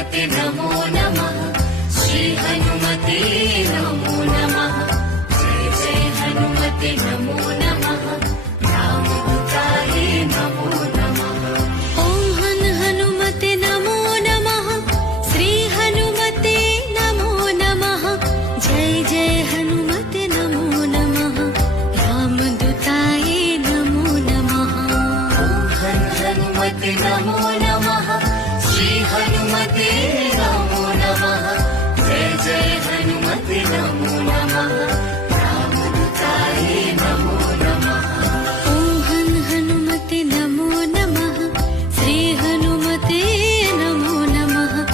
हनुमते नमो नमः। श्री हनुमते नमो नमः। जय जय हनुमते नमो नमः। रामदूताय नमो नमः। ॐ हनुमते नमो नमः। श्री हनुमते नमो नमः। जय जय हनुमते नमो नमः। रामदूताय नमो नमः। ॐ हनुमते नमो नमः। श्री हनुमते नमो नमः। जय जय हनुमते नमो नमः।